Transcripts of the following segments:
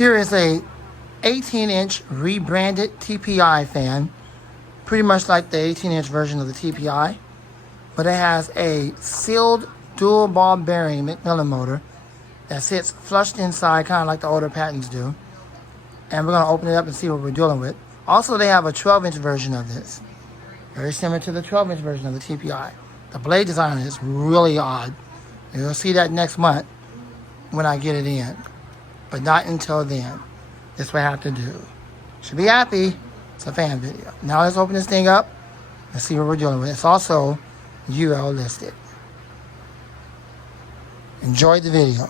Here is a 18-inch rebranded TPI fan, pretty much like the 18-inch version of the TPI, but it has a sealed dual ball bearing McMillan motor that sits flushed inside, kind of like the older patents do. And we're going to open it up and see what we're dealing with. Also, they have a 12-inch version of this, very similar to the 12-inch version of the TPI. The blade design is really odd. You'll see that next month when I get it in, but not until then. That's what I have to do. Should be happy. It's a fan video. Now let's open this thing up and see what we're dealing with. It's also UL listed. Enjoy the video.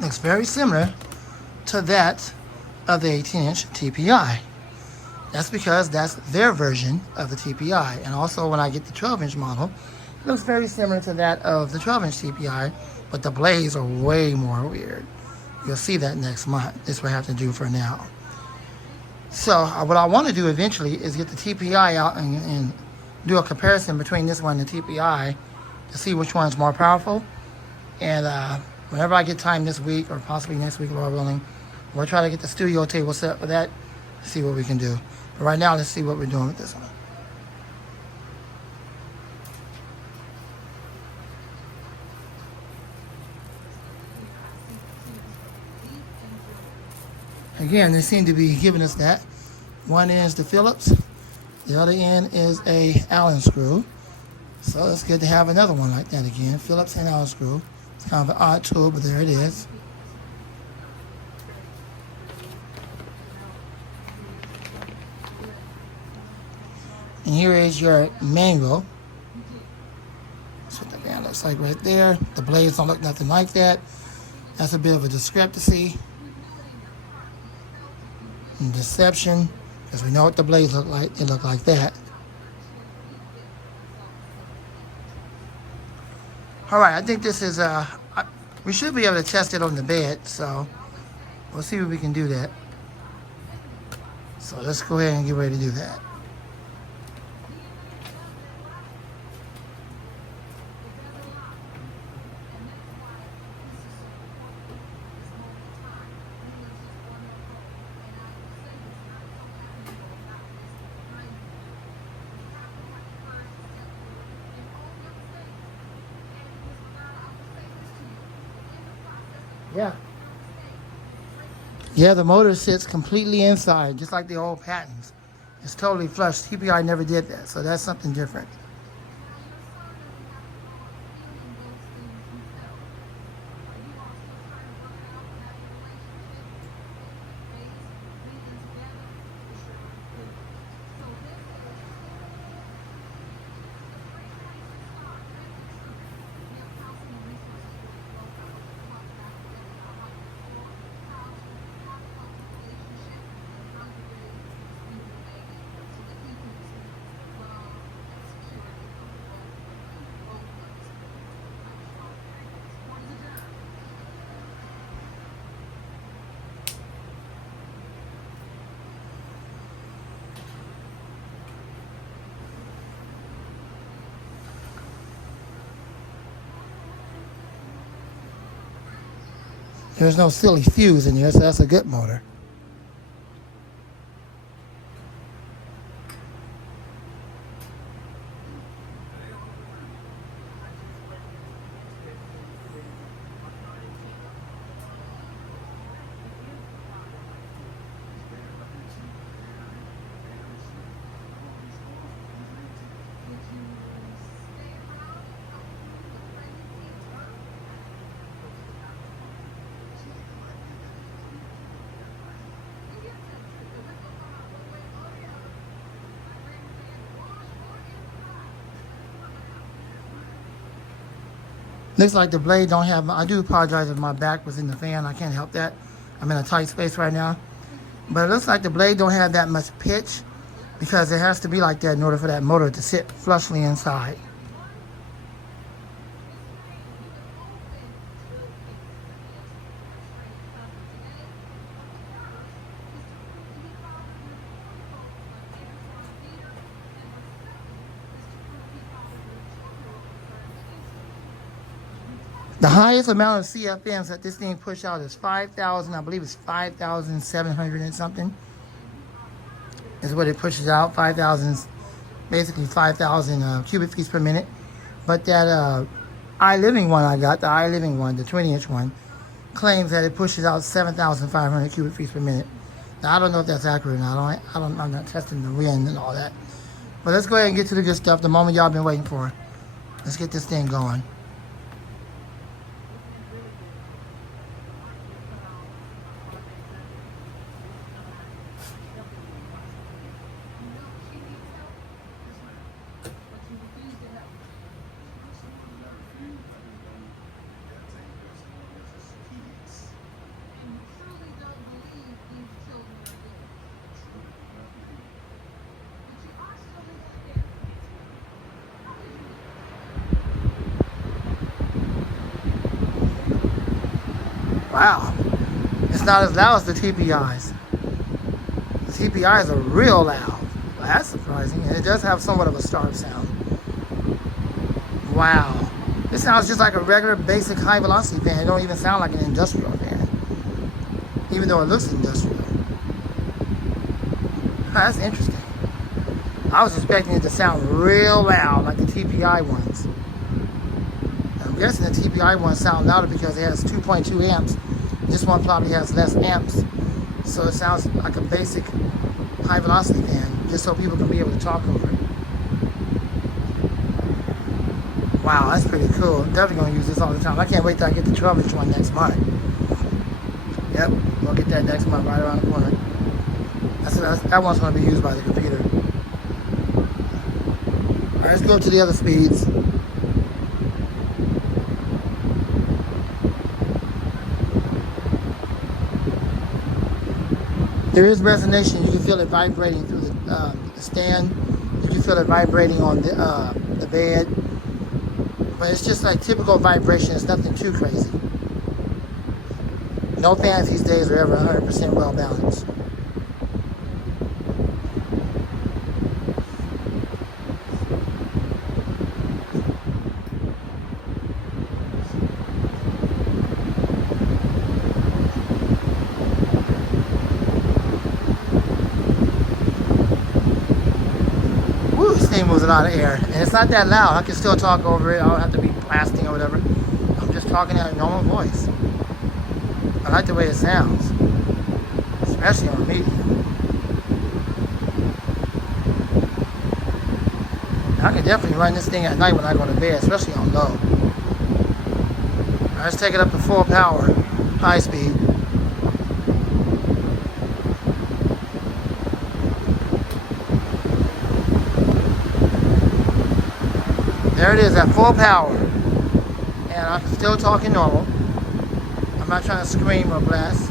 Looks very similar to that of the 18-inch TPI. That's because that's their version of the TPI. And also when I get the 12-inch model, it looks very similar to that of the 12-inch TPI, but the blades are way more weird. You'll see that next month. That's what I have to do for now. So what I want to do eventually is get the TPI out and do a comparison between this one and the TPI to see which one's more powerful. And whenever I get time this week, or possibly next week, Lord willing, we'll try to get the studio table set up for that, see what we can do. But right now, let's see what we're doing with this one. Again, they seem to be giving us that. One end is the Phillips, the other end is a Allen screw. So it's good to have another one like that again, Phillips and Allen screw. It's kind of an odd tool, but there it is. And here is your manual. That's what the fan looks like right there. The blades don't look nothing like that. That's a bit of a discrepancy and deception, because we know what the blades look like. They look like that. All right, I think this is, we should be able to test it on the bed, so we'll see if we can do that. So let's go ahead and get ready to do that. Yeah. Yeah, the motor sits completely inside, just like the old patents. It's totally flush. TPI never did that, so that's something different. There's no silly fuse in there, so that's a good motor. Looks like the blade don't have, I do apologize if my back was in the fan. I can't help that. I'm in a tight space right now. But it looks like the blade don't have that much pitch because it has to be like that in order for that motor to sit flushly inside. The highest amount of CFMs that this thing pushed out is 5,000. I believe it's 5,700 and something. Is what it pushes out. 5,000, basically 5,000 cubic feet per minute. But that iLiving one I got, the iLiving one, the 20-inch one, claims that it pushes out 7,500 cubic feet per minute. Now I don't know if that's accurate or not. I'm not testing the wind and all that. But let's go ahead and get to the good stuff. The moment y'all been waiting for. Let's get this thing going. Wow, it's not as loud as the TPIs. The TPIs are real loud. Well, that's surprising, and it does have somewhat of a stark sound. Wow, this sounds just like a regular basic high velocity fan. It don't even sound like an industrial fan, even though it looks industrial. That's interesting. I was expecting it to sound real loud like the TPI ones. I'm guessing the TPI ones sound louder because it has 2.2 amps. This one probably has less amps. So it sounds like a basic high velocity fan, just so people can be able to talk over it. Wow, that's pretty cool. I'm definitely going to use this all the time. I can't wait till I get the 12-inch one next month. Yep, we'll get that next month right around the corner. That one's going to be used by the computer. All right, let's go to the other speeds. There is resonation. You can feel it vibrating through the stand. You can feel it vibrating on the bed. But it's just like typical vibration. It's nothing too crazy. No fans these days are ever 100% well balanced. Moves a lot of air, and it's not that loud. I can still talk over it. I don't have to be blasting or whatever. I'm just talking at a normal voice. I like the way it sounds, especially on medium. I can definitely run this thing at night when I go to bed, especially on low. Let's take it up to full power, high speed. There it is at full power. And I'm still talking normal. I'm not trying to scream or blast.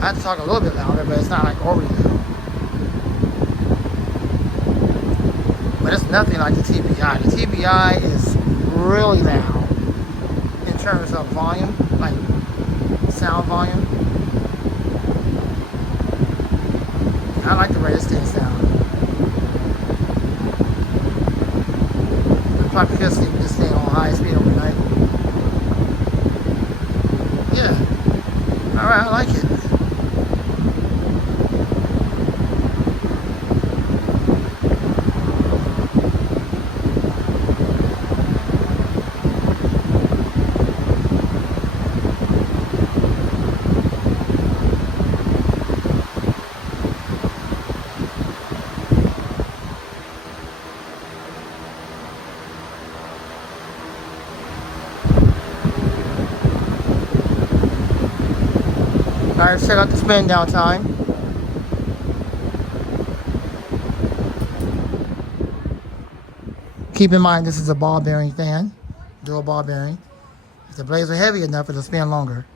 I have to talk a little bit louder, but it's not like overly loud. But it's nothing like the TPI. The TPI is really loud in terms of volume, like sound volume. I like the way this thing sounds. I probably could sleep this thing on high speed overnight. Yeah. Alright, I like it. Alright, check out the spin down time. Keep in mind this is a ball bearing fan, dual ball bearing. If the blades are heavy enough, it'll spin longer.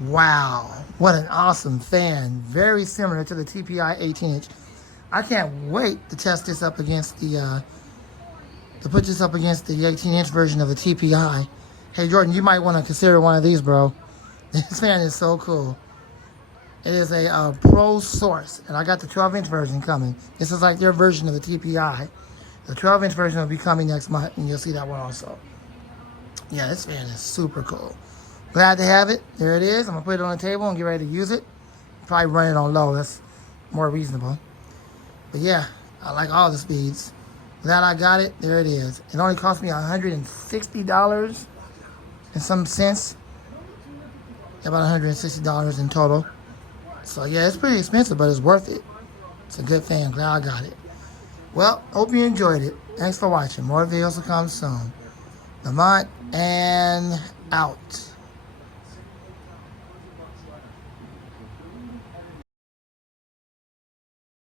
Wow, what an awesome fan. Very similar to the TPI 18-inch. I can't wait to test this up against the, to put this up against the 18-inch version of the TPI. Hey, Jordan, you might want to consider one of these, bro. This fan is so cool. It is a Pro Source, and I got the 12-inch version coming. This is like their version of the TPI. The 12-inch version will be coming next month, and you'll see that one also. Yeah, this fan is super cool. Glad to have it. There it is. I'm going to put it on the table and get ready to use it. Probably run it on low. That's more reasonable. But yeah, I like all the speeds. Glad I got it. There it is. It only cost me $160 and some cents. About $160 in total. So yeah, it's pretty expensive, but it's worth it. It's a good fan. Glad I got it. Well, hope you enjoyed it. Thanks for watching. More videos will come soon. Lamont and out.